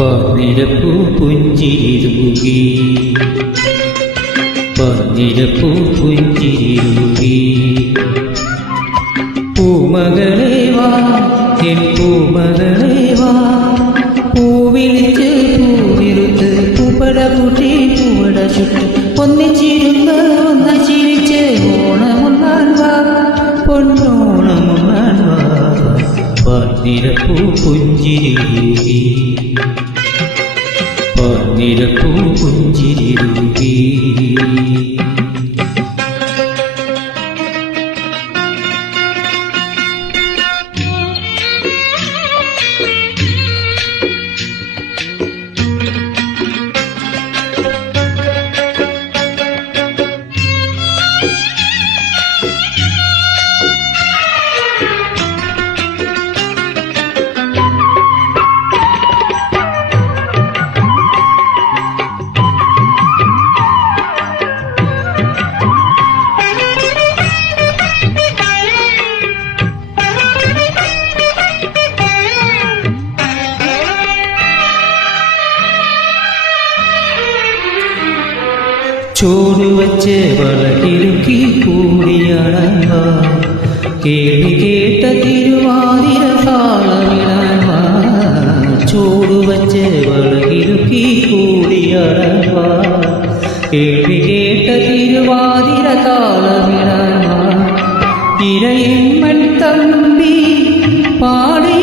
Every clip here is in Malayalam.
പന്നിരപ്പൂ പുഞ്ചിരിരുകി പന്നിരപ്പൂ പുഞ്ചിരിരുകി പൂമകളെ വാ എൻ പൂമകളെ വാ. പൂവിളിച്ച് പൂവിരുത്ത് പൂപ്പട കൂട്ടി പൂവട ചുട്ട് ഒന്നിച്ചിരുന്ന് ഒന്ന ചിരിച്ച് ഓണമുണ്ണാൻ വാ. പൊന്നോണമുണ്ണാൻ വാ. പന്നിരപ്പൂ പുഞ്ചിരിരുകി ചോറ് വച്ച് വളകിലുക്കി കൂടിയാടാൻ വാ കേൾവി കേട്ട തിരുവാതിര താളമിടാൻ വാ ചോറ് വച്ച് വളകിലുക്കി കൂടിയാടാൻ വാ കേൾവി കേട്ട തിരുവാതിര താളമിടാൻ വാ ഇരയിമ്മൻ തമ്പി പാടിയ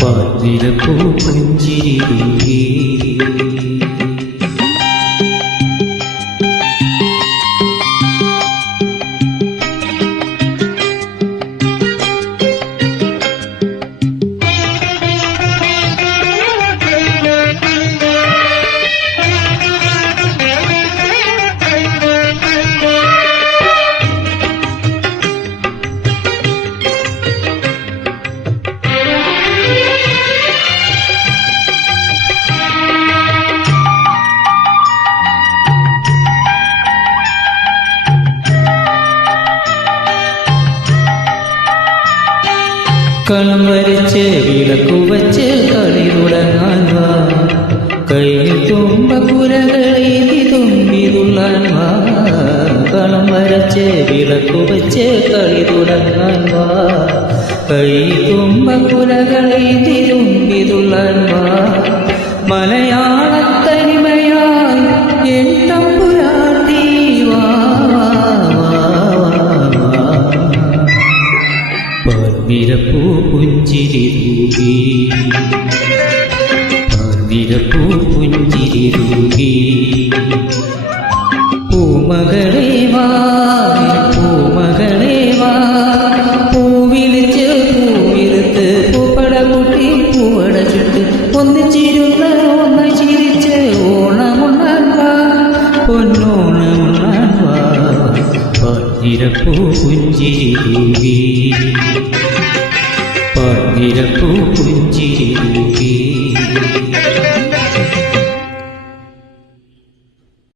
പന്നിരപ്പൂ പുഞ്ചിരിരുകി കളം വരച്ച് വിളക്കു വച്ച് കളി തുടങ്ങാൻ വാ. കയ്യിൽ തുമ്പക്കുരകളെഴുതി തുമ്പി തുള്ളാൻ വരച്ച് വിളക്കു വച്ച് കളി തുടങ്ങാൻ വാ. കൈ മലയാളത്തനിമയായി പന്നിരപ്പൂ പുഞ്ചിരിരുകി പന്നിരപ്പൂ പുഞ്ചിരിരുകി പൂമകളെ വാ പൂമകളെ വാ. പൂവിളിച്ച് പൂവിരുത്ത് പൂപ്പട കൂട്ടി പൂവട ചുട്ട് ഒന്നിച്ചിരുന്ന് ഒന്ന് ചിരിച്ച് ഓണമുണ്ണാൻ വാ വാ പന്നിരപ്പൂ പുഞ്ചിരിരുകി പന്നിരപ്പൂ പുഞ്ചിരിരുകി